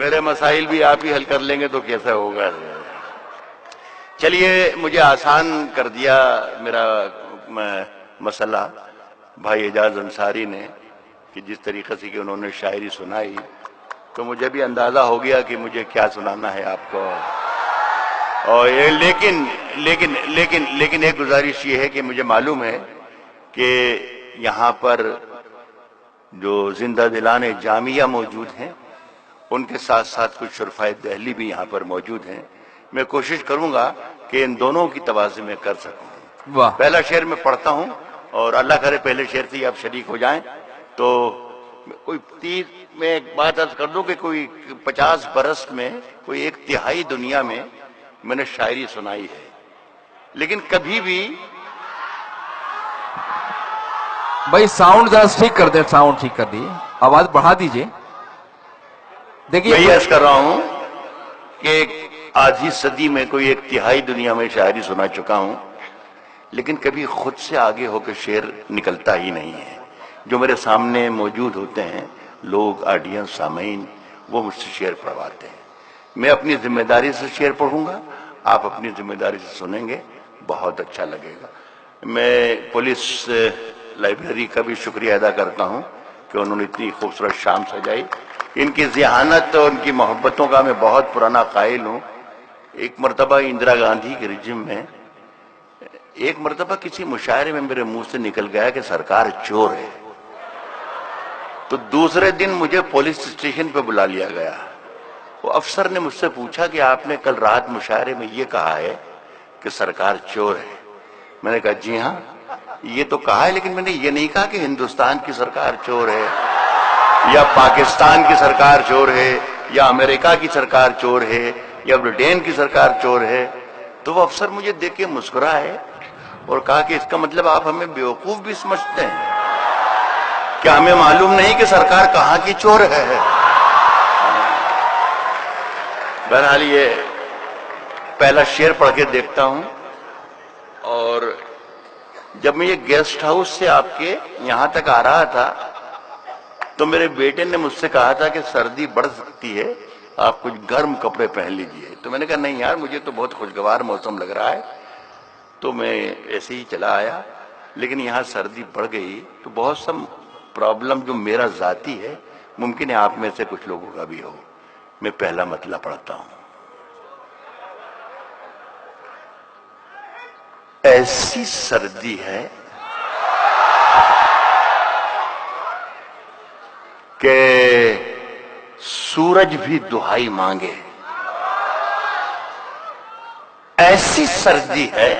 میرے مسائل بھی آپ ہی حل کر لیں گے تو کیسا ہوگا؟ چلیے، مجھے آسان کر دیا میرا مسئلہ بھائی اعجاز انصاری نے، کہ جس طریقے سے کہ انہوں نے شاعری سنائی تو مجھے بھی اندازہ ہو گیا کہ مجھے کیا سنانا ہے آپ کو. اور لیکن ایک گزارش یہ ہے کہ مجھے معلوم ہے کہ یہاں پر جو زندہ دلان جامعہ موجود ہیں، ان کے ساتھ ساتھ کچھ شرفائے دہلی بھی یہاں پر موجود ہیں. میں کوشش کروں گا کہ ان دونوں کی توازن میں کر سکوں. واہ، پہلا شعر میں پڑھتا ہوں، اور اللہ کرے پہلے شعر سے ہی آپ شریک ہو جائیں. تو میں ایک بات عرض کر دوں کہ کوئی 50 برس میں کوئی ایک تہائی دنیا میں نے شاعری سنائی ہے، لیکن کبھی بھی بھائی ساؤنڈ ذرا ٹھیک کر دیں، ساؤنڈ ٹھیک کر دیجیے، آواز بڑھا دیجیے. دیکھیے میں یہ عرض کر رہا ہوں کہ ایک آدھی صدی میں کوئی ایک تہائی دنیا میں شاعری سنا چکا ہوں، لیکن کبھی خود سے آگے ہو کے شعر نکلتا ہی نہیں ہے. جو میرے سامنے موجود ہوتے ہیں لوگ، آڈینس، سامعین، وہ مجھ سے شعر پڑھواتے ہیں. میں اپنی ذمہ داری سے شعر پڑھوں گا، آپ اپنی ذمہ داری سے سنیں گے، بہت اچھا لگے گا. میں پولیس لائبریری کا بھی شکریہ ادا کرتا ہوں کہ انہوں نے اتنی خوبصورت شام سجائی. ان کی ذہانت اور ان کی محبتوں کا میں بہت پرانا قائل ہوں. ایک مرتبہ اندرا گاندھی کے رجم میں ایک مرتبہ کسی مشاعرے میں میرے منہ سے نکل گیا کہ سرکار چور ہے، تو دوسرے دن مجھے پولیس اسٹیشن پہ بلا لیا گیا. وہ افسر نے مجھ سے پوچھا کہ آپ نے کل رات مشاعرے میں یہ کہا ہے کہ سرکار چور ہے. میں نے کہا جی ہاں، یہ تو کہا ہے، لیکن میں نے یہ نہیں کہا کہ ہندوستان کی سرکار چور ہے، یا پاکستان کی سرکار چور ہے، یا امریکہ کی سرکار چور ہے، یا برٹین کی سرکار چور ہے. تو وہ افسر مجھے دیکھ کے مسکرائے اور کہا کہ اس کا مطلب آپ ہمیں بیوقوف بھی سمجھتے ہیں، کیا ہمیں معلوم نہیں کہ سرکار کہاں کی چور ہے؟ بہرحال یہ پہلا شعر پڑھ کے دیکھتا ہوں. اور جب میں یہ گیسٹ ہاؤس سے آپ کے یہاں تک آ رہا تھا تو میرے بیٹے نے مجھ سے کہا تھا کہ سردی بڑھ سکتی ہے، آپ کچھ گرم کپڑے پہن لیجئے. تو میں نے کہا نہیں یار، مجھے تو بہت خوشگوار موسم لگ رہا ہے. تو میں ایسے ہی چلا آیا، لیکن یہاں سردی بڑھ گئی تو بہت سا پرابلم جو میرا ذاتی ہے، ممکن ہے آپ میں سے کچھ لوگوں کا بھی ہو. میں پہلا مطلب پڑھتا ہوں. ایسی سردی ہے کہ سورج بھی دہائی مانگے. ایسی سردی ہے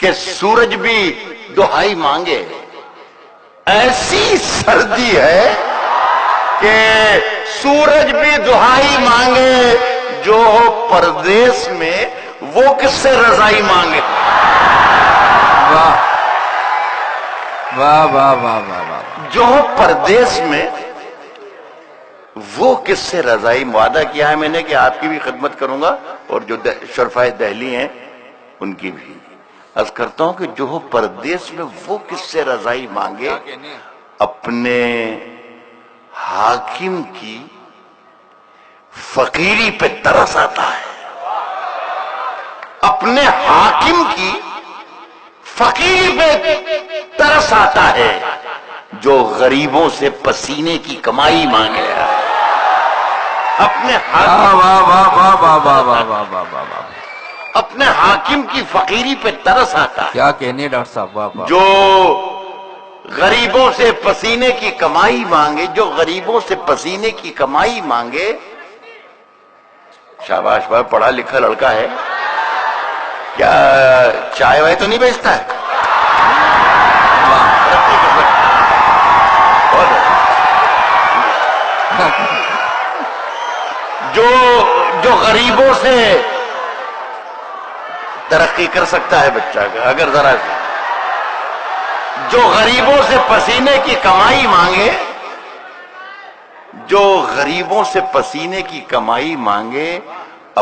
کہ سورج بھی دہائی مانگے. ایسی سردی ہے کہ سورج بھی دہائی مانگے، جو ہو پردیس میں وہ کس سے رضائی مانگے. واہ واہ واہ واہ واہ واہ. جو ہو پردیس میں وہ کس سے رضائی. وعدہ کیا ہے میں نے کہ آپ کی بھی خدمت کروں گا اور جو شرفائے دہلی ہیں ان کی بھی. عرض کرتا ہوں کہ جو ہو پردیس میں وہ کس سے رضائی مانگے، اپنے حاکم کی فقیری پہ ترس آتا ہے. اپنے حاکم کی فقیری پہ ترس آتا ہے، جو غریبوں سے پسینے کی کمائی مانگے. اپنے اپنے حاکم کی فقیری پہ ترس آتا ہے. کیا کہنے ڈاکٹر صاحب، واہ واہ. جو غریبوں سے پسینے کی کمائی مانگے، جو غریبوں سے پسینے کی کمائی مانگے. شاباش بھائی، پڑھا لکھا لڑکا ہے. کیا چائے وائے تو نہیں بیچتا ہے؟ جو غریبوں سے ترقی کر سکتا ہے بچہ کا، اگر ذرا جو غریبوں سے پسینے کی کمائی مانگے، جو غریبوں سے پسینے کی کمائی مانگے،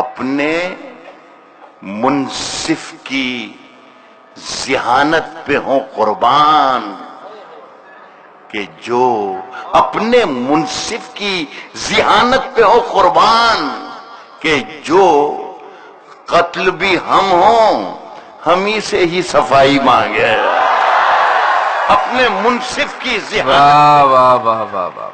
اپنے منصف کی ذہانت پہ ہوں قربان. کہ جو اپنے منصف کی ذہانت پہ ہو قربان، کہ جو قتل بھی ہم ہوں ہم ہی سے ہی صفائی مانگے، اپنے منصف کی ذہانت۔ واہ واہ واہ واہ واہ۔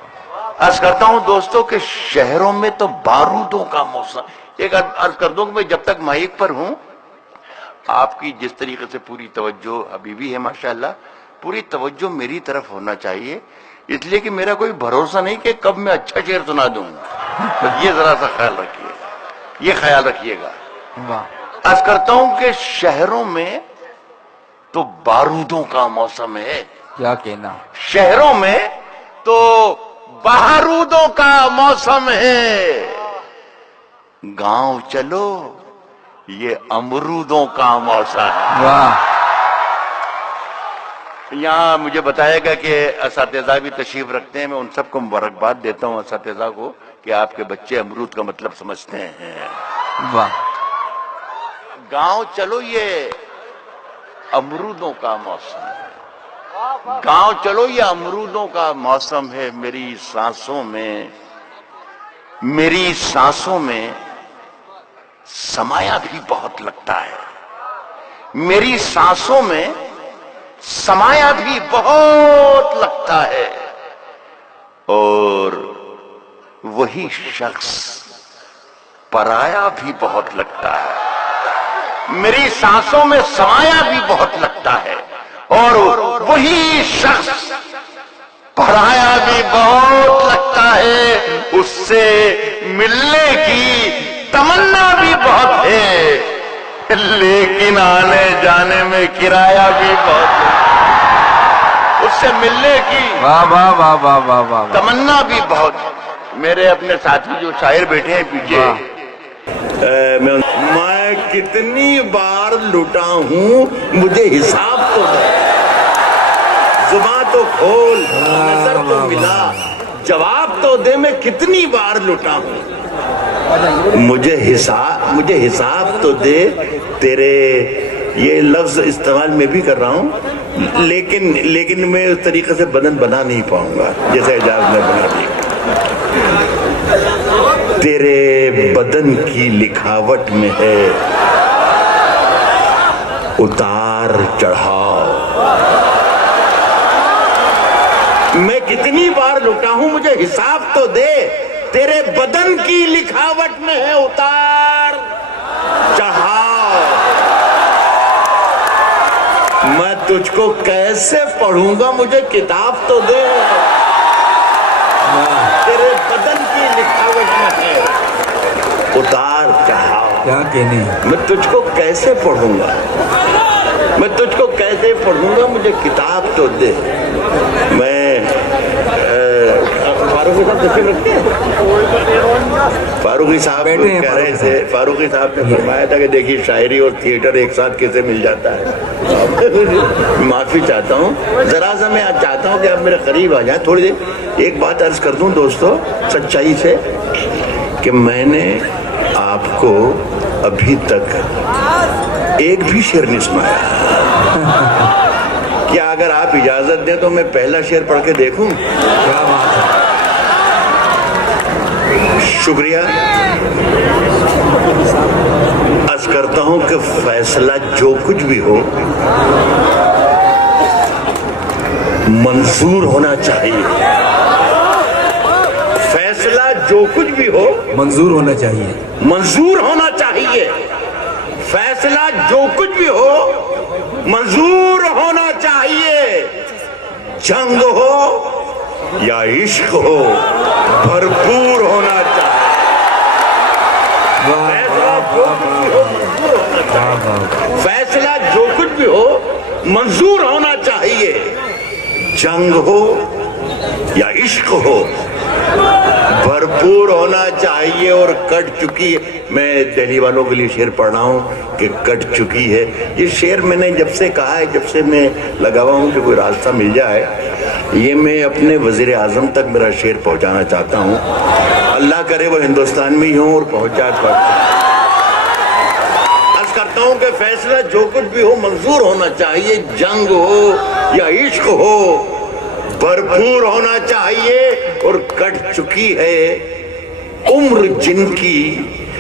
عرض کرتا ہوں دوستوں کہ شہروں میں تو بارودوں کا موسم۔ ایک عرض کر دوں کہ میں جب تک مائک پر ہوں آپ کی جس طریقے سے پوری توجہ ابھی بھی ہے ماشاءاللہ، پوری توجہ میری طرف ہونا چاہیے، اس لیے کہ میرا کوئی بھروسہ نہیں کہ کب میں اچھا شعر سنا دوں، یہ ذرا سا خیال رکھیے، یہ خیال رکھیے گا۔ واہ عرض کرتا ہوں کہ شہروں میں تو بارودوں کا موسم ہے، کیا کہنا۔ شہروں میں تو بارودوں کا موسم ہے، گاؤں چلو یہ امرودوں کا موسم ہے۔ واہ یہاں مجھے بتایا گیا کہ اساتذہ بھی تشریف رکھتے ہیں، میں ان سب کو مبارکباد دیتا ہوں اساتذہ کو کہ آپ کے بچے امرود کا مطلب سمجھتے ہیں۔ واہ گاؤں چلو یہ امرودوں کا موسم ہے، گاؤں چلو یہ امرودوں کا موسم ہے، میری سانسوں میں سمایا بھی بہت لگتا ہے، میری سانسوں میں سمایا بھی بہت لگتا ہے، اور وہی شخص پرایا بھی بہت لگتا ہے، میری سانسوں میں سمایا بھی بہت لگتا ہے، اور وہی شخص پرایا بھی بہت لگتا ہے، اس سے ملنے کی تمنا بھی بہت ہے، لیکن آنے جانے میں کرایہ بھی بہت ہے، اس سے ملنے کی واہ واہ واہ واہ واہ واہ۔ تمنا بھی بہت۔ میرے اپنے ساتھی جو شاعر بیٹھے ہیں پیچھے، میں کتنی بار لٹا ہوں مجھے حساب تو دے، زباں تو کھول نظر تو ملا جواب تو دے، میں کتنی بار لٹا ہوں مجھے حساب تو دے، تیرے یہ لفظ استعمال میں بھی کر رہا ہوں لیکن میں اس طریقے سے بدن بنا نہیں پاؤں گا جیسے اعجاز میں بنا دی، تیرے بدن کی لکھاوٹ میں ہے اتار چڑھاؤ، میں کتنی بار لٹا ہوں مجھے حساب تو دے، تیرے بدن کی لکھاوٹ میں ہے اتار چڑھاؤ، میں تجھ کو کیسے پڑھوں گا مجھے کتاب تو دے، تیرے بدن کی لکھاوٹ میں ہے اتار چڑھاؤ، کیا کہنے۔ میں تجھ کو کیسے پڑھوں گا، میں تجھ کو کیسے پڑھوں گا مجھے کتاب تو دے۔ میں فاروقی صاحب تشریف رکھتے ہیں، فاروقی صاحب کہہ رہے تھے، فاروقی صاحب نے فرمایا تھا کہ دیکھیے شاعری اور تھیٹر ایک ساتھ کیسے مل جاتا ہے، معافی چاہتا ہوں، ذرا سا میں چاہتا ہوں کہ آپ میرے قریب آ جائیں تھوڑی دیر۔ ایک بات عرض کر دوں دوستو سچائی سے کہ میں نے آپ کو ابھی تک ایک بھی شعر نہیں سنایا، کیا اگر آپ اجازت دیں تو میں پہلا شعر پڑھ کے دیکھوں؟ کیا بات ہے۔ شکریہ۔ عرض کرتا ہوں کہ فیصلہ جو کچھ بھی ہو منظور ہونا چاہیے، فیصلہ جو کچھ بھی ہو منظور ہونا چاہیے، منظور ہونا چاہیے، فیصلہ جو کچھ بھی ہو منظور ہونا چاہیے، جنگ ہو یا عشق ہو بھرپور ہونا چاہیے، فیصلہ جو کچھ بھی ہو منظور ہونا چاہیے، جنگ ہو یا عشق ہو بھرپور ہونا چاہیے، اور کٹ چکی ہے۔ میں دہلی والوں کے لیے شعر پڑھ رہا ہوں کہ کٹ چکی ہے، یہ شعر میں نے جب سے کہا ہے، جب سے میں لگا ہوا ہوں کہ کوئی راستہ مل جائے، یہ میں اپنے وزیر اعظم تک میرا شعر پہنچانا چاہتا ہوں، اللہ کرے وہ ہندوستان میں ہی ہوں اور پہنچا کرتا ہوں کہ فیصلہ جو کچھ بھی ہو منظور ہونا چاہیے، جنگ ہو یا عشق ہو بھرپور ہونا چاہیے، اور کٹ چکی ہے عمر جن کی،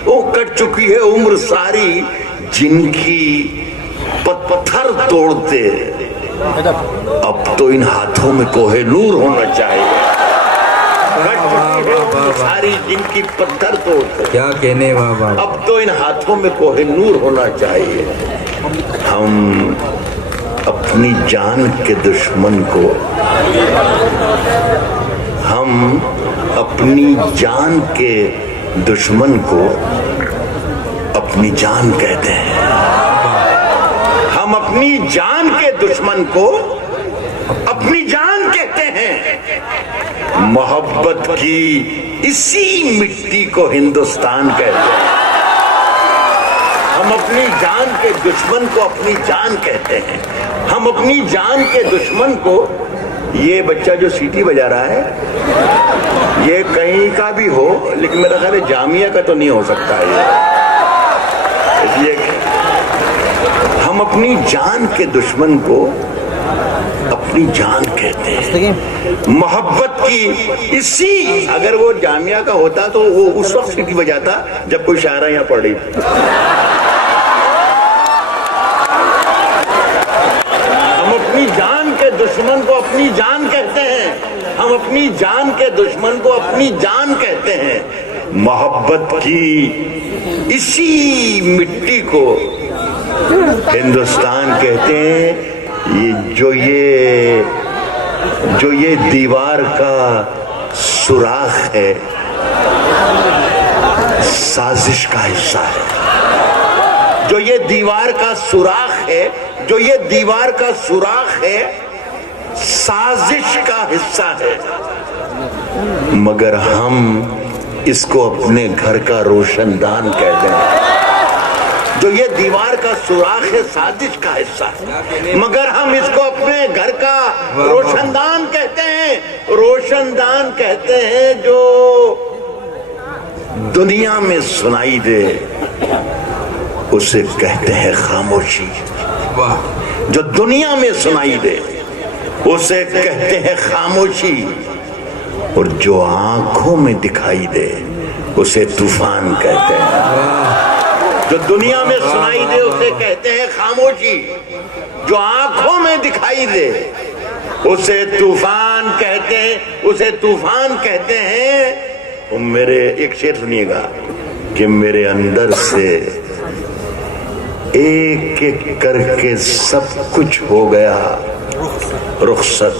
وہ کٹ چکی ہے عمر ساری جن کی پتھر توڑتے، اب تو ان ہاتھوں میں کوہ نور ہونا چاہیے۔ کٹ چکی ہے عمر ساری جن کی پتھر توڑتے، کیا کہنے بابا، اب تو ان ہاتھوں میں کوہ نور ہونا چاہیے۔ ہم اپنی جان کے دشمن کو، ہم اپنی جان کے دشمن کو اپنی جان کہتے ہیں، ہم اپنی جان کے دشمن کو اپنی جان کہتے ہیں۔ محبت کی اسی مٹی کو ہندوستان کہتے ہیں، ہم اپنی جان کے دشمن کو اپنی جان کہتے ہیں، ہم اپنی جان کے دشمن کو۔ یہ بچہ جو سیٹی بجا رہا ہے یہ کہیں کا بھی ہو، لیکن میرا خیال ہے جامعہ کا تو نہیں ہو سکتا ہے، اس لیے ہم اپنی جان کے دشمن کو اپنی جان کہتے ہیں۔ محبت کی اسی، اگر وہ جامعہ کا ہوتا تو وہ اس وقت سیٹی بجاتا جب کوئی شاعرہ یہاں پڑھ رہی تھی۔ ہم اپنی جان کے دشمن کو اپنی جان کہتے ہیں، ہم اپنی جان کے دشمن کو اپنی جان کہتے ہیں۔ محبت کی اسی مٹی کو ہندوستان کہتے ہیں۔ جو یہ دیوار کا سوراخ ہے سازش کا حصہ ہے، جو یہ دیوار کا سوراخ ہے، جو یہ دیوار کا سوراخ ہے سازش کا حصہ ہے، مگر ہم اس کو اپنے گھر کا روشن دان کہتے ہیں۔ جو یہ دیوار کا سوراخ ہے سازش کا حصہ ہے، مگر ہم اس کو اپنے گھر کا روشن دان کہتے ہیں۔ روشن دان کہتے ہیں جو دنیا میں سنائی دے اسے کہتے ہیں خاموشی، جو دنیا میں سنائی دے اسے کہتے ہیں خاموشی، اور جو آنکھوں میں دکھائی دے اسے طوفان کہتے ہیں۔ جو دنیا میں سنائی دے اسے کہتے ہیں خاموشی، جو آنکھوں میں دکھائی دے اسے طوفان کہتے ہیں، اسے طوفان کہتے ہیں۔ میرے ایک شعر سنیے گا کہ میرے اندر سے ایک ایک کر کے سب کچھ ہو گیا رخصت،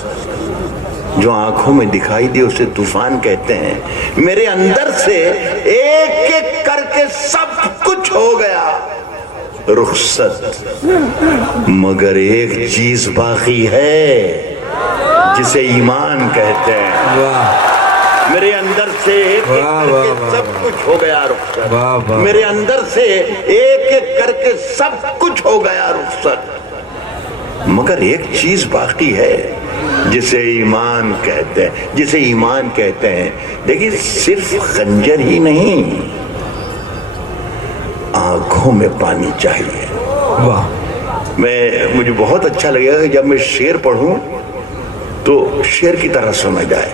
جو آنکھوں میں دکھائی دے اسے طوفان کہتے ہیں۔ میرے اندر سے ایک ایک کر کے سب کچھ ہو گیا رخصت، مگر ایک چیز باقی ہے جسے ایمان کہتے ہیں۔ میرے اندر سے ایک ایک کر کے سب کچھ ہو گیا رخصت، میرے اندر سے ایک ایک کر کے سب کچھ ہو گیا رخصت، مگر ایک چیز باقی ہے جسے ایمان کہتے ہیں، جسے ایمان کہتے ہیں۔ دیکھیں صرف خنجر ہی نہیں، آنکھوں میں پانی چاہیے۔ مجھے بہت اچھا لگے گا کہ جب میں شعر پڑھوں تو شعر کی طرح سنا جائے،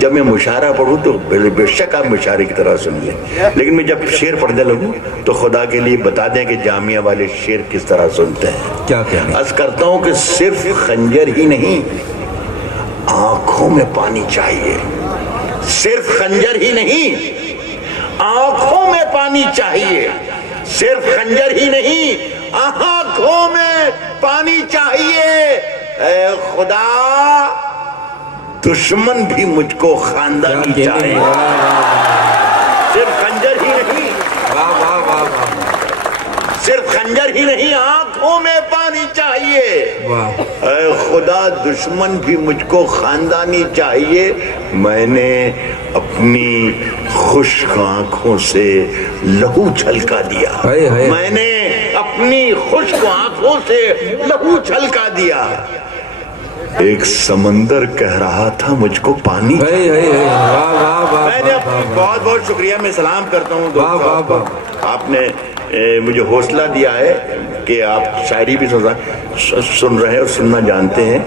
جب میں مشاعرہ پڑھوں تو بے شک آپ مشاعرے کی طرح سن لیں، لیکن میں جب شعر پڑھنے لگوں تو خدا کے لیے بتا دیں کہ جامعہ والے شعر کس طرح سنتے ہیں۔ کیا کہنا عرض کرتا ہوں کہ صرف خنجر ہی نہیں، آنکھوں میں پانی چاہیے، صرف خنجر ہی نہیں، آنکھوں میں پانی چاہیے، صرف خنجر ہی نہیں، آنکھوں میں پانی چاہیے۔ اے خدا دشمن بھی مجھ کو خاندانی چاہیے، صرف خنجر ہی نہیں، صرف خنجر ہی نہیں، آنکھوں میں پانی چاہیے۔ اے خدا دشمن بھی مجھ کو خاندانی چاہیے۔ میں نے اپنی خشک آنکھوں سے لہو چھلکا دیا، میں نے اپنی خشک آنکھوں سے لہو چھلکا دیا۔ ایک سمندر کہہ رہا تھا مجھ کو پانی چاہیے۔ میں نے بہت بہت شکریہ، میں سلام کرتا ہوں دوستوں، آپ نے مجھے حوصلہ دیا ہے کہ آپ شاعری بھی سن رہے ہیں اور سننا جانتے ہیں.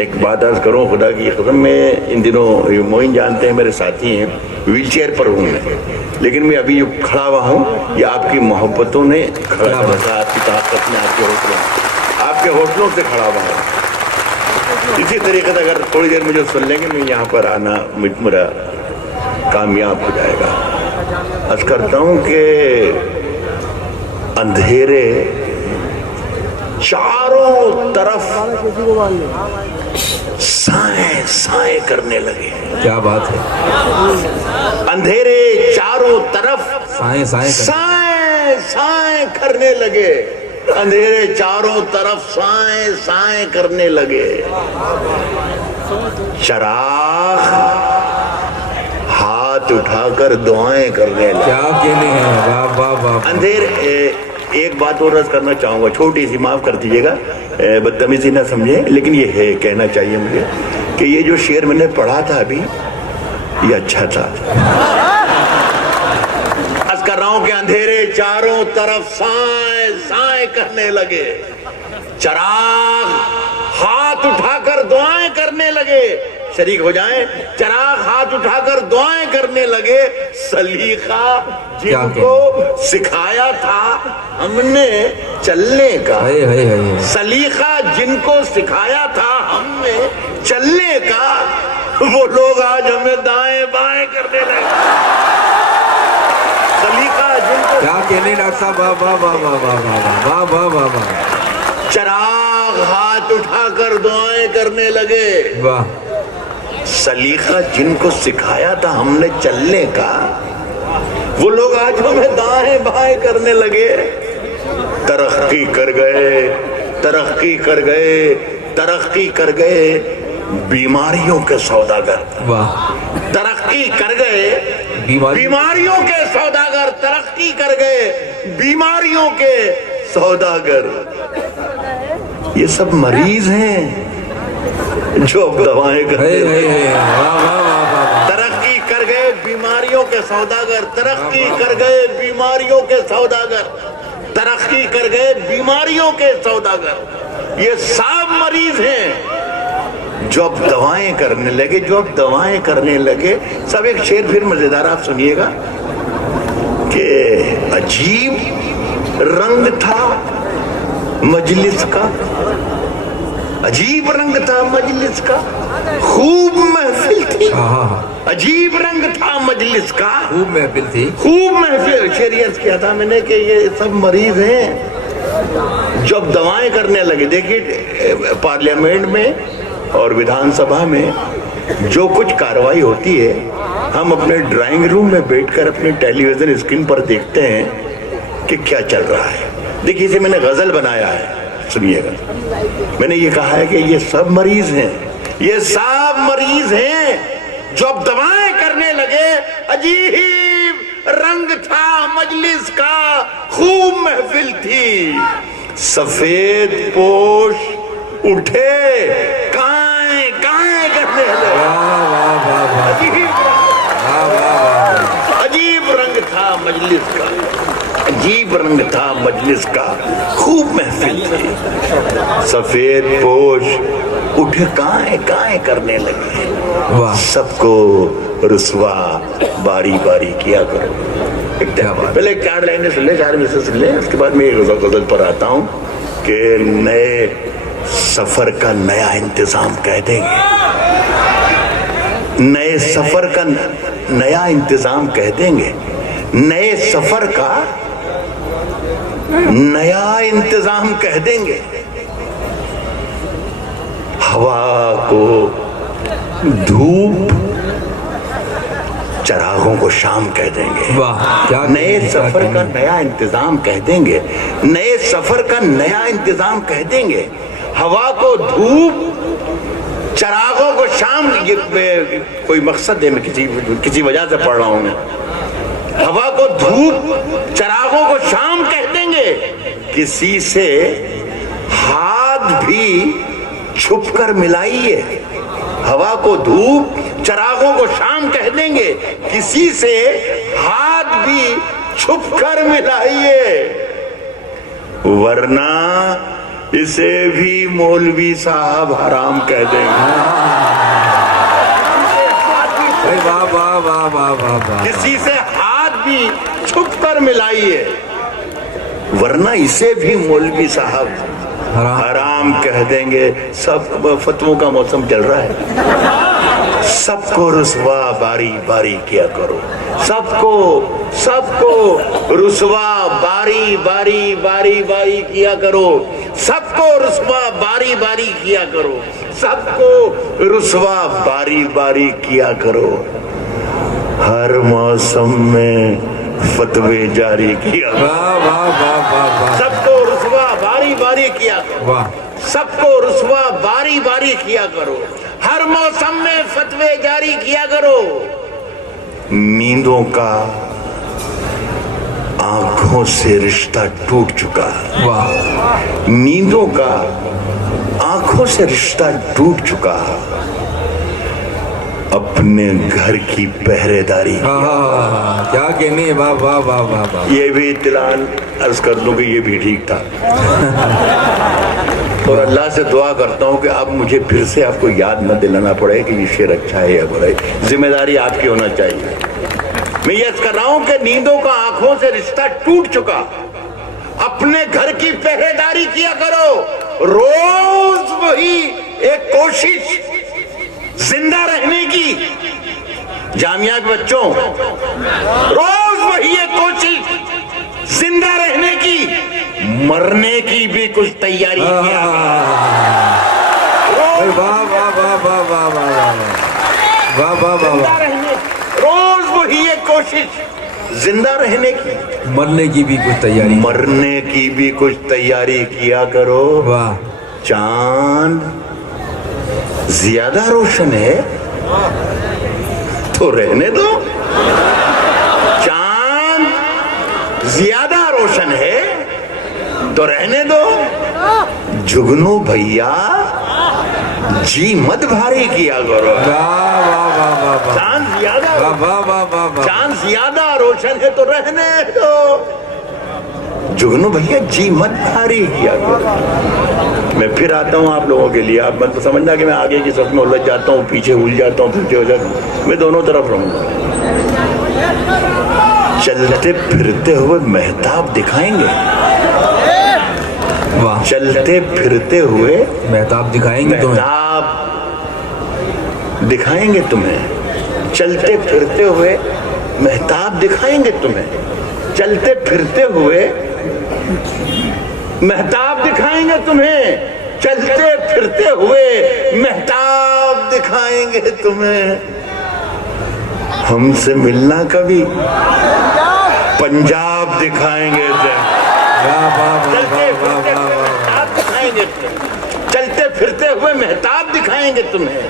ایک بات عرض کروں خدا کی قسم، میں ان دنوں معین جانتے ہیں، میرے ساتھی ہیں، ویل چیئر پر ہوں میں، لیکن میں ابھی جو کھڑا ہوا ہوں یہ آپ کی محبتوں نے کھڑا کر رکھا، آپ کی طاقت نے، آپ کے حوصلوں سے کھڑا ہوا ہوں. اسی طریقے سے اگر تھوڑی دیر مجھے سن لیں گے میں یہاں پر آنا میرا کامیاب ہو جائے گا. عرض کرتا ہوں کہ اندھیرے چاروں طرف سائیں سائیں کرنے لگے. کیا بات ہے. اندھیرے چاروں طرف سائیں سائیں سائیں سائیں کرنے لگے. اندھیرے چاروں طرف سائیں سائیں کرنے لگے. چراغ ہاتھ اٹھا کر دعائیں کرنے لگے. کیا کہنے ہیں. واہ واہ واہ. اندھیرے ایک بات اور عرض کرنا چاہوں گا، چھوٹی سی، معاف کر دیجیے گا، بدتمیزی نہ سمجھیں، لیکن یہ ہے کہنا چاہیے مجھے کہ یہ جو شعر میں نے پڑھا تھا ابھی یہ اچھا تھا. عرض کر رہا ہوں کہ اندھیرے چاروں طرف سائیں سائیں کرنے لگے. چراغ ہاتھ اٹھا کر دعائیں کرنے لگے. شریک ہو جائیں. چراغ ہاتھ اٹھا کر دعائیں کرنے لگے. سلیقہ جن کو سکھایا تھا ہم نے چلنے کا، سلیقہ جن کو سکھایا تھا ہم نے چلنے کا، وہ لوگ آج ہمیں دائیں بائیں کرنے لگے. سلیقہ جن کو، کیا کہنے ڈاکٹر صاحب. واہ واہ واہ واہ واہ واہ واہ واہ واہ. چراغ ہاتھ اٹھا کر دعائیں کرنے لگے. واہ. سلیقہ جن کو سکھایا تھا ہم نے چلنے کا، وہ لوگ آج ہمیں دائیں بائیں کرنے لگے. ترقی کر گئے، ترقی کر گئے، ترقی کر گئے بیماریوں کے سوداگر. واہ. ترقی کر گئے بیماریوں کے سوداگر. ترقی کر گئے بیماریوں کے سوداگر. یہ سب مریض ہیں جو اب دوائیں کرتے ہیں. ترقی کر گئے بیماریوں کے سوداگر. ترقی کر گئے بیماریوں کے سوداگر. ترقی کر گئے بیماریوں کے سوداگر. یہ سب مریض ہیں جو اب دوائیں کرنے لگے، جو اب دوائیں کرنے لگے. سب ایک شعر پھر مزیدار آپ سنیے گا کہ عجیب رنگ تھا مجلس کا، عجیب رنگ تھا مجلس کا، خوب محفل تھی. عجیب رنگ تھا مجلس کا، خوب محفل تھی. خوب محفل. شریعت کیا تھا میں نے کہ یہ سب مریض ہیں جو اب دوائیں کرنے لگے. دیکھیے پارلیمنٹ میں اور ودھان سبھا میں جو کچھ کاروائی ہوتی ہے ہم اپنے ڈرائنگ روم میں بیٹھ کر اپنے ٹیلی ویژن اسکرین پر دیکھتے ہیں کہ کیا چل رہا ہے. دیکھیے اسے میں نے غزل بنایا ہے، سنیے گا. میں نے یہ کہا ہے کہ یہ سب مریض ہیں، یہ سب مریض ہیں جو اب دوائیں کرنے لگے. عجیب رنگ تھا مجلس کا، خوب محفل تھی. سفید پوش اٹھے کائیں کائیں کرنے لگے. عجیب رنگ تھا مجلس کا، عجیب رنگ تھا مجلس کا، خوب محفل تھی. سفید پوش اٹھے کائیں کائیں کرنے لگے. سب کو رسوا باری باری کیا کرو. پہلے ایک 4 لائنیں سن لیں، 4 میں سن لیں، اس کے بعد میں غزل پر آتا ہوں کہ نئے سفر کا نیا انتظام کہہ دیں گے. نئے سفر کا نیا انتظام کہہ دیں گے. نئے سفر کا نیا انتظام کہہ دیں گے. ہوا کو دھوپ، چراغوں کو شام کہہ دیں گے. نئے سفر کا نیا انتظام کہہ دیں گے. نئے سفر کا نیا انتظام کہہ دیں گے. ہوا کو دھوپ، چراغوں کو شام. یہ کوئی مقصد ہے، میں کسی وجہ سے پڑھ رہا ہوں. ہوا کو دھوپ، چراغوں کو شام کہہ دیں گے. کسی سے ہاتھ بھی چھپ کر ملائیے. ہوا کو دھوپ، چراغوں کو شام کہہ دیں گے. کسی سے ہاتھ بھی چھپ کر ملائیے، ورنہ اسے بھی مولوی صاحب حرام کہہ دیں گے۔ واہ واہ واہ واہ واہ واہ، کسی سے ہاتھ بھی چھپ کر ملائیے، ورنہ اسے بھی مولوی صاحب حرام کہہ دیں گے۔ سب فتووں کا موسم چل رہا ہے، سب کو رسوا باری باری کیا کرو، سب کو رسوا باری باری کیا کرو، سب کو رسوا باری باری کیا کرو، سب کو رسوا باری باری کیا کرو، ہر موسم میں فتوے جاری کیا کرو، واہ واہ واہ واہ واہ، سب کو رسوا باری باری کیا کرو، واہ، سب کو رسوا باری باری کیا کرو، ہر موسم میں فتوے جاری کیا کرو۔ نیندوں کا آنکھوں سے رشتہ ٹوٹ چکا ہے، واہ، نیندوں کا آنکھوں سے رشتہ ٹوٹ چکا ہے، اپنے گھر کی پہرے داری، کیا کہنے، واہ واہ واہ واہ واہ، یہ بھی اطلاع عرض کر دوں کہ یہ بھی ٹھیک تھا۔ اور اللہ سے دعا کرتا ہوں کہ اب مجھے پھر سے آپ کو یاد نہ دلانا پڑے کہ یہ شعر اچھا ہے یا برا ہے، ذمہ داری آپ کی ہونا چاہیے۔ میں یہ کر رہا ہوں کہ نیندوں کا آنکھوں سے رشتہ ٹوٹ چکا، اپنے گھر کی پہرے داری کیا کرو، روز وہی ایک کوشش زندہ رہنے کی، جامعہ کے بچوں روز وہی ایک کوشش زندہ رہنے کی، مرنے کی بھی کچھ تیاری کیا واہ واہ واہ واہ واہ واہ واہ واہ واہ واہ، روز وہی ایک کوشش زندہ رہنے کی، مرنے کی بھی کچھ تیاری، مرنے کی بھی کچھ تیاری کیا کرو۔ واہ، چاند زیادہ روشن ہے تو رہنے دو، چاند زیادہ روشن ہے تو رہنے دو، جگنو بھیا جی مت بھاری کیا کرو، واہ واہ واہ واہ واہ، چاند زیادہ واہ واہ واہ واہ واہ، چاند زیادہ روشن ہے تو رہنے دو، جگنو بھیا جی مت بھاری کیا کرو۔ میں پھر آتا ہوں آپ لوگوں کے لیے، آپ مت سمجھنا کہ میں آگے کی صف میں الجھ جاتا ہوں، پیچھے بھول جاتا ہوں، پیچھے ہو جاتا ہوں، میں دونوں طرف رہوں گا۔ چلتے پھرتے ہوئے مہتاب دکھائیں گے، واہ، چلتے پھرتے ہوئے مہتاب دکھائیں گے تمہیں، مہتاب دکھائیں گے تمہیں، چلتے پھرتے ہوئے مہتاب دکھائیں گے تمہیں، چلتے پھرتے ہوئے مہتاب دکھائیں گے تمہیں، چلتے پھرتے ہوئے مہتاب دکھائیں گے تمہیں، ہم سے ملنا کبھی پنجاب دکھائیں گے تمہیں، چلتے پھرتے ہوئے مہتاب دکھائیں گے تمہیں،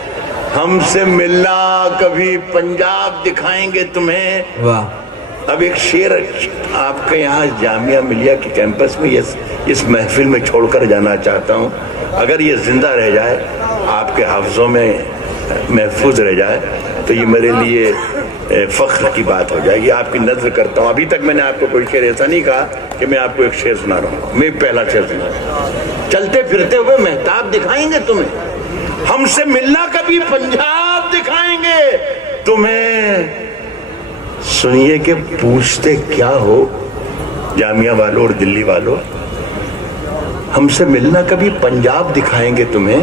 ہم سے ملنا کبھی پنجاب دکھائیں گے تمہیں۔ واہ، اب ایک شعر آپ کے یہاں جامعہ ملیہ کے کیمپس میں اس محفل میں چھوڑ کر جانا چاہتا ہوں، اگر یہ زندہ رہ جائے، آپ کے حافظوں میں محفوظ رہ جائے تو یہ میرے لیے فخر کی بات ہو جائے گی۔ آپ کی نظر کرتا ہوں، ابھی تک میں نے آپ کو کوئی شعر ایسا نہیں کہا کہ میں آپ کو ایک شعر سنا رہا ہوں، میں پہلا شعر سنا رہا ہوں، چلتے پھرتے ہوئے مہتاب دکھائیں گے تمہیں، ہم سے ملنا کبھی پنجاب دکھائیں گے تمہیں۔ سنیے کہ پوچھتے کیا ہو جامعہ والوں اور دلی والوں، ہم سے ملنا کبھی پنجاب دکھائیں گے تمہیں،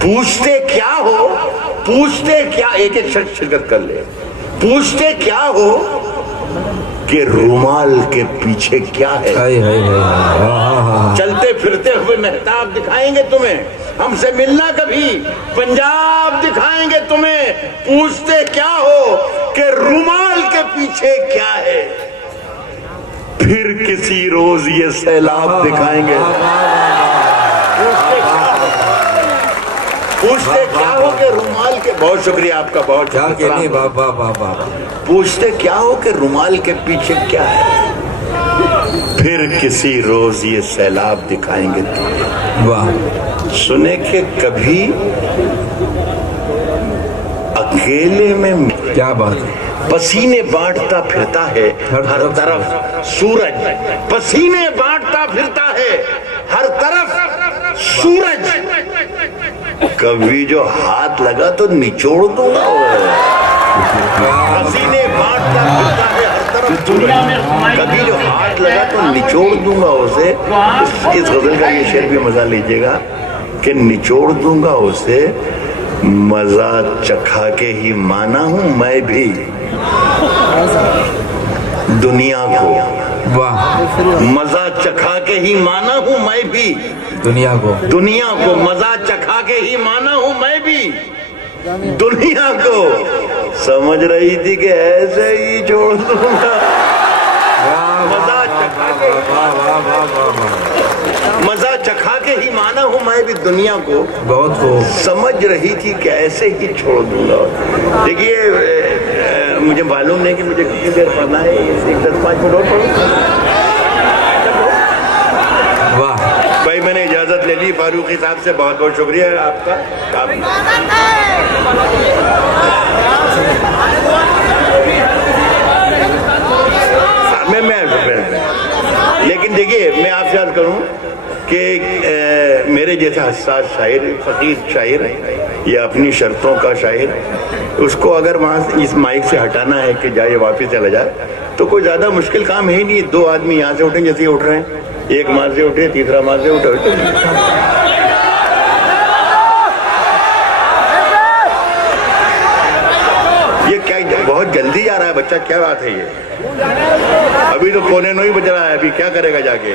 پوچھتے کیا ہو، پوچھتے کیا، ایک ایک شخص شرکت کر لے، پوچھتے کیا ہو کہ رومال کے پیچھے کیا ہے، چلتے پھرتے ہوئے مہتاب دکھائیں گے تمہیں، ہم سے ملنا کبھی پنجاب دکھائیں گے تمہیں، پوچھتے کیا ہو کہ رومال کے پیچھے کیا ہے، پھر کسی روز یہ سیلاب دکھائیں گے، پوچھتے کیا ہو کہ رومال کے، بہت شکریہ آپ کا، بہت شکریہ، پوچھتے کیا ہو کہ رومال کے پیچھے کیا ہے، پھر کسی روز یہ سیلاب دکھائیں گے تمہیں۔ واہ، سنے کہ کبھی اکیلے میں، کیا بات ہے، پسینے بانٹتا پھرتا ہے ہر طرف سورج، پسینے بانٹتا پھرتا ہے ہر طرف سورج، کبھی جو ہاتھ لگا تو نچوڑ دوں گا، پسینے بانٹتا پھرتا ہے ہر طرف سورج، کبھی جو ہاتھ لگا تو نچوڑ دوں گا اسے۔ اس غزل کا یہ شعر بھی مزہ لیجئے گا کہ نچوڑ دوں گا اسے، مزہ چکھا کے ہی مانا ہوں میں بھی دنیا کو، مزہ چکھا کے ہی مانا ہوں میں بھی دنیا کو، مزہ چکھا کے ہی مانا ہوں میں بھی دنیا کو، سمجھ رہی تھی کہ ایسے ہی چھوڑ دوں گا، مزہ چکھا کے مزہ چکھا کے ہی مانا ہوں میں بھی دنیا کو، بہت کو سمجھ رہی تھی کہ ایسے ہی چھوڑ دوں گا۔ دیکھیے مجھے معلوم نہیں کہ مجھے کتنی دیر پڑھنا ہے، 10-5 منٹ اور پڑھوں؟ واہ بھائی، میں نے اجازت لے لی فاروقی صاحب سے، بہت بہت شکریہ آپ کا۔ لیکن دیکھیے میں آپ سے عرض کروں کہ میرے جیسے حساس شاعر، فقیر شاعر یا اپنی شرطوں کا شاعر، اس کو اگر وہاں سے اس مائک سے ہٹانا ہے کہ جائے واپس چلا جائے تو کوئی زیادہ مشکل کام ہے ہی نہیں۔ 2 آدمی یہاں سے اٹھیں جیسے ہی اٹھ رہے ہیں، ایک ماں سے اٹھے، تیسرا ماں سے اٹھے، یہ کیا بہت جلدی جا رہا ہے بچہ، کیا بات ہے یہ؟ ابھی تو 9:15 بج رہا ہے، ابھی کیا کرے گا جا کے؟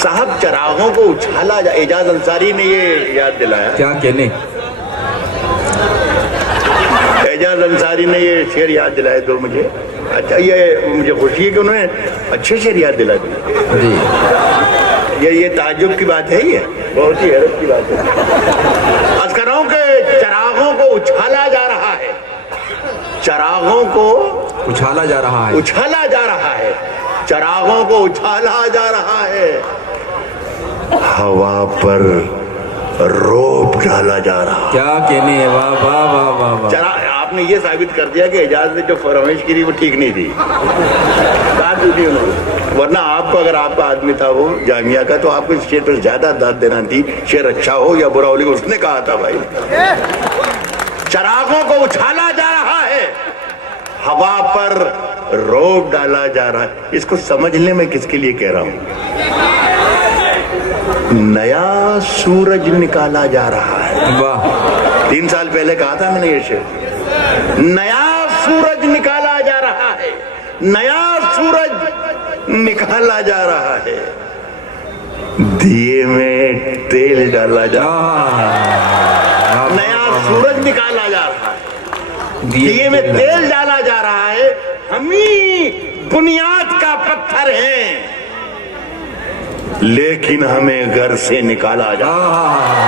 صاحب چراغوں کو اچھالا جا، اعجاز انصاری نے یہ یاد دلایا، کیا کہنے، اعجاز انصاری نے یہ شعر یاد دلائے تو مجھے اچھا، یہ مجھے خوشی ہے کہ انہوں نے اچھے شعر یاد دلا دی۔ یہ تعجب کی بات ہے، یہ بہت ہی حیرت کی بات ہے۔ عرض کر رہا ہوں کہ چراغوں کو اچھالا جا رہا ہے، چراغوں کو اچھالا جا رہا ہے، اچھالا جا رہا ہے، چراغوں کو اچھالا جا رہا ہے، ہوا پر روب ڈالا جا رہا ہے۔ کیا کہنے، واہ واہ واہ واہ واہ۔ آپ نے یہ ثابت کر دیا کہ اعجاز نے جو فرمائش کی وہ ٹھیک نہیں تھی، داد دی انہوں نے، ورنہ آپ کو اگر آپ کا آدمی تھا وہ جامعہ کا تو آپ کو اس شعر پر زیادہ داد دینا تھی، شعر اچھا ہو یا برا ہو، لیکن اس نے کہا تھا بھائی چراغوں کو اچھالا جا رہا ہے، ہوا پر روب ڈالا جا رہا ہے۔ اس کو سمجھنے میں کس کے لیے کہہ رہا ہوں، نیا سورج نکالا جا رہا ہے۔ واہ، 3 سال پہلے کہا تھا میں نے یہ شعر، نیا سورج نکالا جا رہا ہے، نیا سورج نکالا جا رہا ہے، دیے میں تیل ڈالا جا رہا ہے، نیا سورج نکالا جا رہا ہے، دیے میں تیل ڈالا جا رہا ہے، ہمیں بنیاد کا پتھر ہیں لیکن ہمیں گھر سے نکالا جا رہا ہے،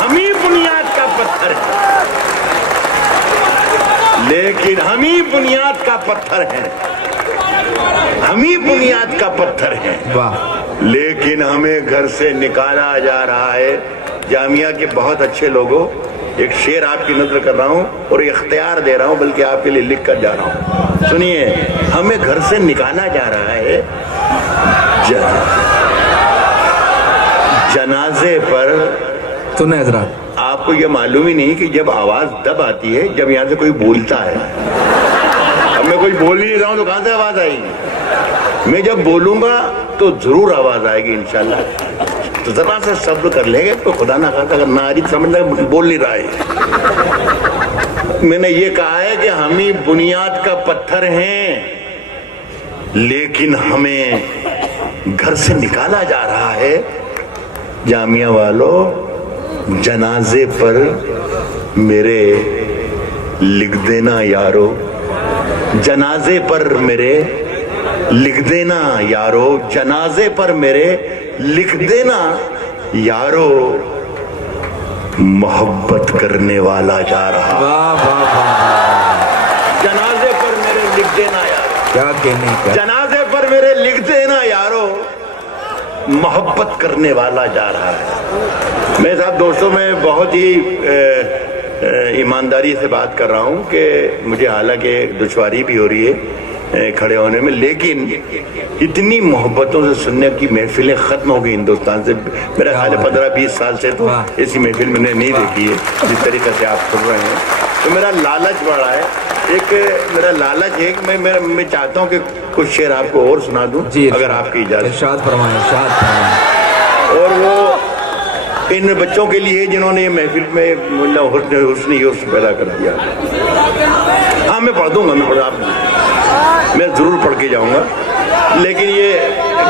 ہمیں بنیاد کا پتھر ہے، لیکن ہمیں بنیاد کا پتھر ہے، ہمیں بنیاد کا پتھر ہے، لیکن ہمیں گھر سے نکالا جا رہا ہے۔ جامعہ کے بہت اچھے لوگوں، ایک شعر آپ کی نظر کر رہا ہوں اور اختیار دے رہا ہوں، بلکہ آپ کے لیے لکھ کر جا رہا ہوں، سنیے، ہمیں گھر سے نکالا جا رہا ہے، جنازے پر سنیں حضرات، آپ کو یہ معلوم ہی نہیں کہ جب آواز تب آتی ہے جب یہاں سے کوئی بولتا ہے۔ اب میں کوئی بول نہیں رہا ہوں تو کہاں سے آواز آئے گی؟ میں جب بولوں گا تو ضرور آواز آئے گی انشاءاللہ، تو ذرا سے صبر کر لیں گے، تو خدا نہ خواستہ اگر نہ آ رہی سمجھنا بول نہیں رہا ہے۔ میں نے یہ کہا ہے کہ ہمیں بنیاد کا پتھر ہیں لیکن ہمیں گھر سے نکالا جا رہا ہے۔ جامعہ والوں، جنازے پر میرے لکھ دینا یارو، جنازے پر میرے لکھ دینا یارو، جنازے پر میرے لکھ دینا یارو، محبت کرنے والا جا رہا، جنازے پر میرے لکھ دینا یارو، کیا کہنے کا، جنازے پر میرے لکھ دینا یارو، محبت کرنے والا جا رہا ہے۔ میں صاحب دوستوں میں بہت ہی ایمانداری سے بات کر رہا ہوں کہ مجھے حالانکہ دشواری بھی ہو رہی ہے کھڑے ہونے میں، لیکن اتنی محبتوں سے سننے کی محفلیں ختم ہو گئی ہندوستان سے۔ میرا خیال ہے 15-20 سال سے تو ایسی محفل میں نے نہیں دیکھی ہے جس طریقے سے آپ سن رہے ہیں۔ تو میرا لالچ بڑا ہے، ایک میرا لالچ ہے کہ میں چاہتا ہوں کہ کچھ شعر آپ کو اور سنا دوں اگر آپ کی اجازت۔ ارشاد فرمائیں، ارشاد فرمائیں۔ اور وہ ان بچوں کے لیے جنہوں نے یہ محفل میں حسن یوسف پیدا کر دیا۔ ہاں میں پڑھ دوں گا، میں ضرور پڑھ کے جاؤں گا، لیکن یہ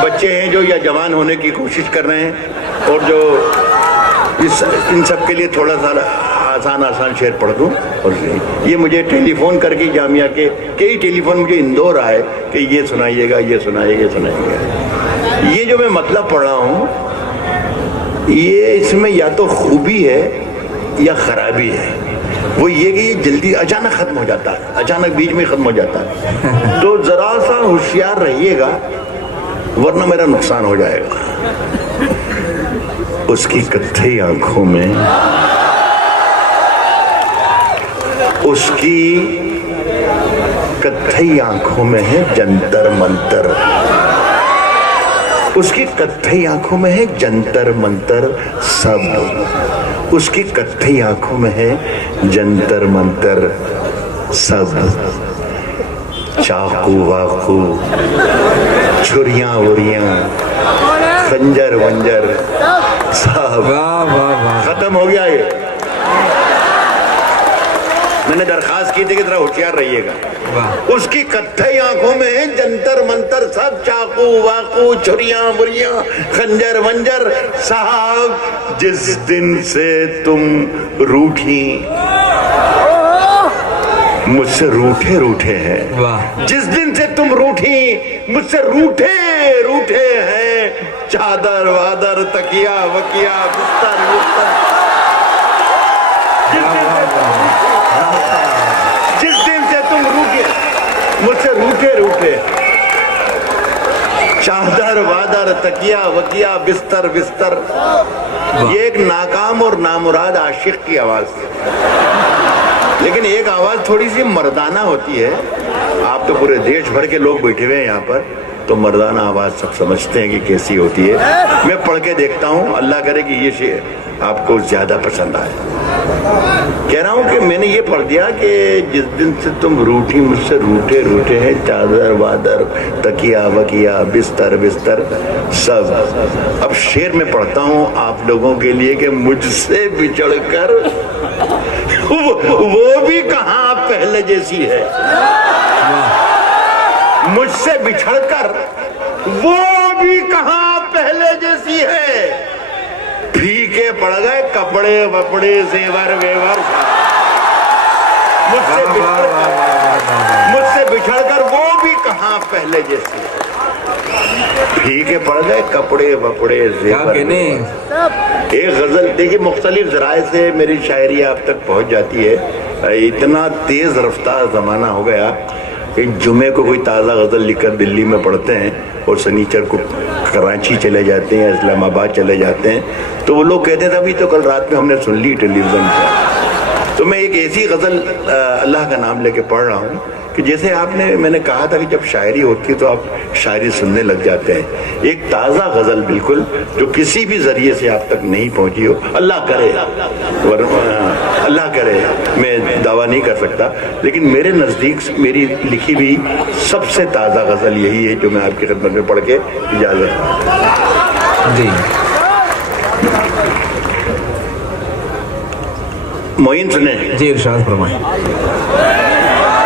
بچے ہیں جو یا جوان ہونے کی کوشش کر رہے ہیں اور جو ان سب کے لیے تھوڑا سا آسان شعر پڑھ دوں۔ اور یہ مجھے ٹیلی فون کر کے جامعہ کے کئی ٹیلی فون مجھے اندور آئے کہ یہ سنائیے گا، یہ سنائیے گا، یہ سنائیے گا۔ یہ جو میں مطلب پڑھ رہا ہوں یہ اس میں یا تو خوبی ہے یا خرابی ہے۔ وہ یہ کہ یہ جلدی اچانک ختم ہو جاتا ہے، اچانک بیچ میں ختم ہو جاتا ہے، تو ذرا سا ہوشیار رہیے گا ورنہ میرا نقصان ہو جائے گا۔ اس کی کتھئی آنکھوں میں، اس کی کتھئی آنکھوں میں ہے جنتر منتر، اس کی کتھئی آنکھوں میں ہے جنتر منتر سب، اس کی کتھئی آنکھوں میں ہے جنتر منتر سب، چاقو واقو چھریاں وریاں خنجر ونجر سب۔ ختم ہو گیا یہ۔ میں نے درخواست کی تھی کہ ذرا ہوشیار رہیے گا۔ اس کی کتھئی آنکھوں میں ہے جنتر منتر سب، چاقو واقو چھریاں وریاں خنجر ونجر صاحب، جس دن سے تم روٹھی مجھ سے روٹھے روٹھے ہیں، جس دن سے تم روٹھی مجھ سے روٹھے روٹھے ہیں، چادر وادر تکیا وکیا بستر بستر، جس دن سے تم روٹھے مجھ سے روٹھے روٹھے، چادر وادر تکیا وکیا بستر بستر۔ یہ ایک ناکام اور نامراد عاشق کی آواز ہے، لیکن ایک آواز تھوڑی سی مردانہ ہوتی ہے۔ آپ تو پورے دیش بھر کے لوگ بیٹھے ہوئے ہیں یہاں پر، تو مردانہ آواز سب سمجھتے ہیں کہ کیسی ہوتی ہے۔ میں پڑھ کے دیکھتا ہوں، اللہ کرے کہ یہ شعر آپ کو زیادہ پسند آئے۔ کہہ رہا ہوں کہ میں نے یہ پڑھ دیا کہ جس دن سے تم روٹھی مجھ سے روٹھے روٹھے ہیں، چادر وادر تکیا وکیا بستر بستر سب۔ اب شعر میں پڑھتا ہوں آپ لوگوں کے لیے کہ مجھ سے بچھڑ کر وہ بھی کہاں پہلے جیسی ہے، مجھ سے بچھڑ کر وہ بھی کہاں پہلے جیسی ہے، پھیکے پڑ گئے کپڑے وپڑے زیور ویور، مجھ سے بچھڑ کر وہ بھی کہاں پہلے جیسی ہے، پھیکے پڑ گئے کپڑے وپڑے زیور۔ ایک غزل دیکھیے، مختلف ذرائع سے میری شاعری آپ تک پہنچ جاتی ہے۔ اتنا تیز رفتار زمانہ ہو گیا کہ جمعے کو کوئی تازہ غزل لکھ کر دلی میں پڑھتے ہیں اور سنیچر کو کراچی چلے جاتے ہیں، اسلام آباد چلے جاتے ہیں، تو وہ لوگ کہتے ہیں ابھی تو کل رات میں ہم نے سن لی ٹیلی ویژن پر۔ تو میں ایک ایسی غزل اللہ کا نام لے کے پڑھ رہا ہوں کہ جیسے میں نے کہا تھا کہ جب شاعری ہوتی ہے تو آپ شاعری سننے لگ جاتے ہیں۔ ایک تازہ غزل بالکل جو کسی بھی ذریعے سے آپ تک نہیں پہنچی ہو، اللہ کرے، اللہ کرے، میں دعویٰ نہیں کر سکتا، لیکن میرے نزدیک میری لکھی بھی سب سے تازہ غزل یہی ہے جو میں آپ کی خدمت میں پڑھ کے اجازت۔ جی معین سنیں۔ جی ارشاد فرمائیں۔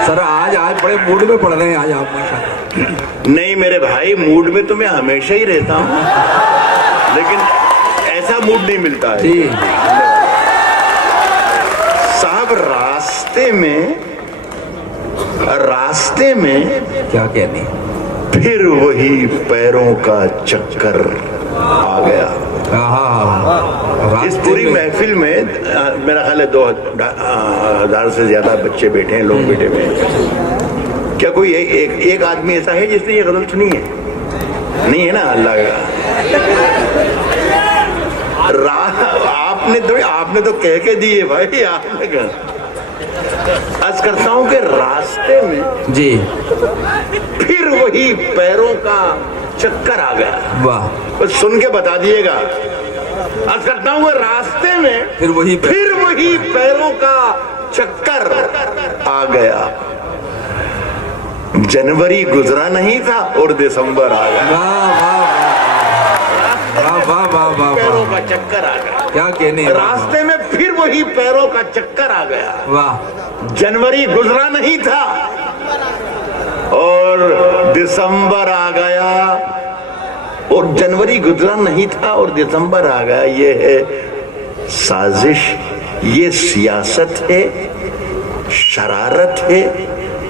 سر آج بڑے موڈ میں پڑھ رہے ہیں آج آپ ماشاءاللہ۔ نہیں میرے بھائی، موڈ میں تو میں ہمیشہ ہی رہتا ہوں، لیکن ایسا موڈ نہیں ملتا ہے۔ جی صاحب، راستے میں کیا کہنے، پھر وہی پیروں کا چکر آ گیا۔ اس پوری محفل میں میرا خیال ہے 2000 سے زیادہ بچے بیٹھے ہیں، لوگ بیٹھے ہوئے ہیں۔ کیا کوئی ایک آدمی ایسا ہے جس نے یہ غزل سنی ہے؟ نہیں ہے نا اللہ کا؟ آپ نے تو کہہ کے دیے بھائی، آپ نے کہا۔ عرض کرتا ہوں کہ راستے میں جی پھر وہی پیروں کا چکر آ گیا۔ واہ، بس سن کے بتا دیے گا۔ عرض کرتا ہوں کہ راستے میں پھر وہی پیروں کا چکر آ گیا۔ جنوری گزرا نہیں تھا اور دسمبر آ گیا۔ واہ واہ واہ، پیروں کا چکر آ گیا۔ کیا کہنے، راستے میں پھر وہی پیروں کا چکر آ گیا۔ واہ، جنوری گزرا نہیں تھا اور دسمبر آ گیا، اور جنوری گزرا نہیں تھا اور دسمبر آ گیا۔ یہ ہے سازش، یہ سیاست ہے، شرارت ہے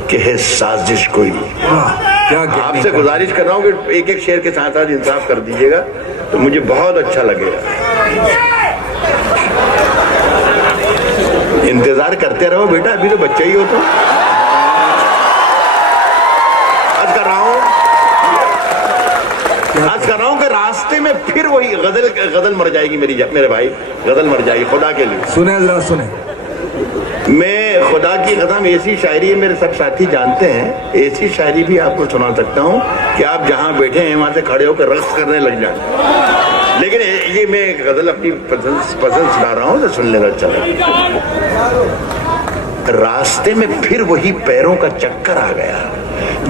کہ ہے سازش کوئی۔ آپ سے گزارش کر رہا ہوں کہ ایک ایک شعر کے ساتھ ساتھ انصاف کر دیجیے گا تو مجھے بہت اچھا لگے گا۔ انتظار کرتے رہو بیٹا، ابھی تو بچہ ہی ہو تو۔ عرض کر رہا ہوں کہ راستے میں پھر وہی غزل مر جائے گی میرے بھائی، غزل مر جائے گی خدا کے لیے۔ سنیں ذرا سنیں۔ میں خدا کی قسم ایسی شاعری ہے، میرے سب ساتھی جانتے ہیں، ایسی شاعری بھی آپ کو سنا سکتا ہوں کہ آپ جہاں بیٹھے ہیں وہاں سے کھڑے ہو کر رقص کرنے لگ جائیں۔ لیکن یہ میں غزل اپنی پسند سنا رہا ہوں تو سن لینا چلا۔ راستے میں پھر وہی پیروں کا چکر آ گیا،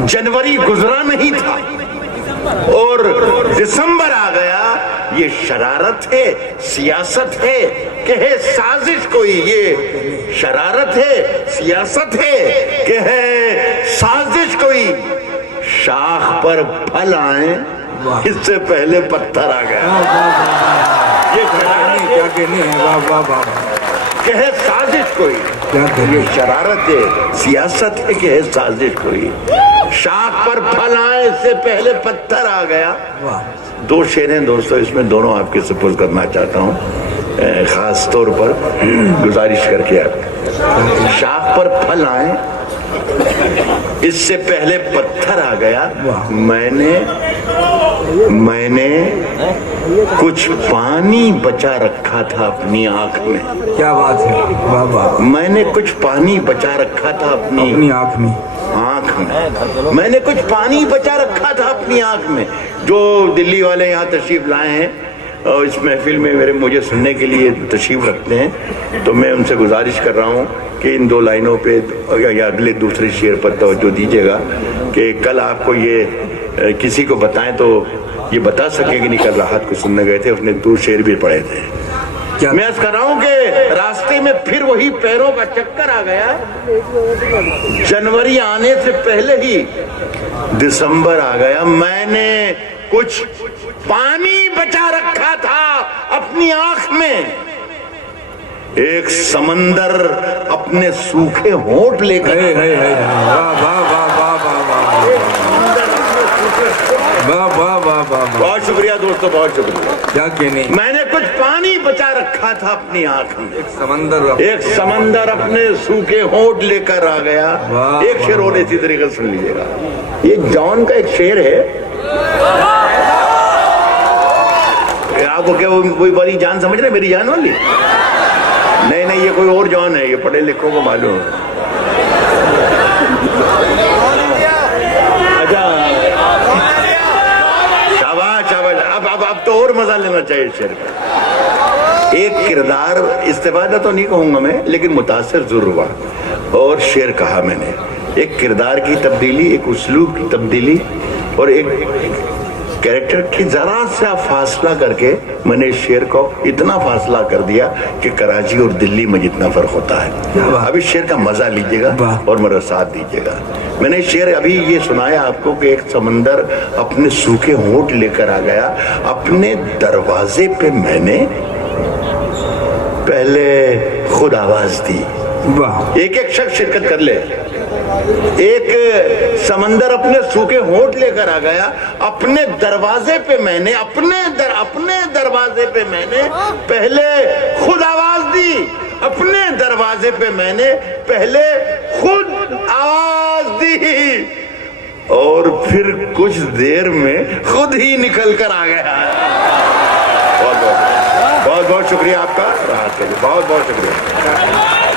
جنوری گزرا نہیں تھا اور دسمبر آ گیا۔ یہ شرارت ہے، سیاست ہے کہ ہے سازش کوئی۔ یہ شرارت ہے، سیاست ہے کہ ہے سازش کوئی۔ شاخ پر پھل آئیں اس سے پہلے پتھر آ گیا۔ یہ شرارت کہ ہے سازش کوئی، یہ شرارت ہے، سیاست ہے کہ ہے سازش کوئی۔ شاخ پر پھل آئے اس سے پہلے پتھر آ گیا۔ دو شعر ہیں دوستو، اس میں دونوں آپ کے سپرد کرنا چاہتا ہوں، خاص طور پر گزارش کر کے آپ۔ شاخ پر پھل آئے اس سے پہلے پتھر آ گیا۔ میں نے کچھ پانی بچا رکھا تھا اپنی آنکھ میں۔ کیا بات ہے، واہ واہ۔ میں نے کچھ پانی بچا رکھا تھا اپنی آنکھ میں۔ میں نے کچھ پانی بچا رکھا تھا اپنی آنکھ میں۔ جو دلی والے یہاں تشریف لائے ہیں اور اس محفل میں مجھے سننے کے لیے تشریف رکھتے ہیں، تو میں ان سے گزارش کر رہا ہوں کہ ان دو لائنوں پہ یا اگلے دوسرے شعر پر توجہ دیجیے گا کہ کل آپ کو یہ کسی کو بتائیں تو یہ بتا سکے کہ نہیں کل راحت کو سننے گئے تھے، اس نے دو شعر بھی پڑھے تھے۔ میں عرض کر رہا ہوں کہ راستے میں پھر وہی پیروں کا چکر آ گیا، جنوری آنے سے پہلے ہی دسمبر آ گیا۔ میں نے کچھ پانی بچا رکھا تھا اپنی آنکھ میں، ایک سمندر اپنے سوکھے ہونٹ لے کر۔ بہت شکریہ دوستو، بہت شکریہ۔ کیا کہنے، میں نے کچھ پانی بچا رکھا تھا اپنی آنکھ میں، ایک سمندر اپنے سوکھے ہونٹ لے کر آ گیا۔ ایک شعر اور اسی طریقے سے سن لیجیے گا، یہ جان کا ایک شعر ہے۔ آپ کو کیا کوئی بڑی جان سمجھ رہے میری جان والی؟ نہیں، یہ کوئی اور جان ہے، یہ پڑھے لکھوں کو معلوم ہے۔ اب تو اور مزہ لینا چاہیے شعر کا۔ ایک کردار، استفادہ تو نہیں کہوں گا میں لیکن متاثر ضرور ہوا، اور شعر کہا میں نے۔ ایک کردار کی تبدیلی، ایک اسلوب کی تبدیلی اور ایک کریکٹر کی ذرا سا فاصلہ کر کے میں نے اس شعر کو اتنا فاصلہ کر دیا کہ کراچی اور دلی میں جتنا فرق ہوتا ہے۔ اب اس شعر کا مزہ لیجیے گا اور میرا ساتھ دیجیے گا۔ میں نے شعر ابھی یہ سنایا آپ کو کہ ایک سمندر اپنے سوکھے ہونٹ لے کر آ گیا، اپنے دروازے پہ میں نے پہلے خود آواز دی۔ ایک ایک شخص شرکت کر لے۔ ایک سمندر اپنے سوکھے ہونٹ لے کر آ گیا، اپنے دروازے پہ میں نے اپنے دروازے پہ میں نے پہلے خود آواز دی، اپنے دروازے پہ میں نے پہلے خود آواز دی، اور پھر کچھ دیر میں خود ہی نکل کر آ گیا. بہت بہت شکریہ آپ کا. بہت بہت شکریہ.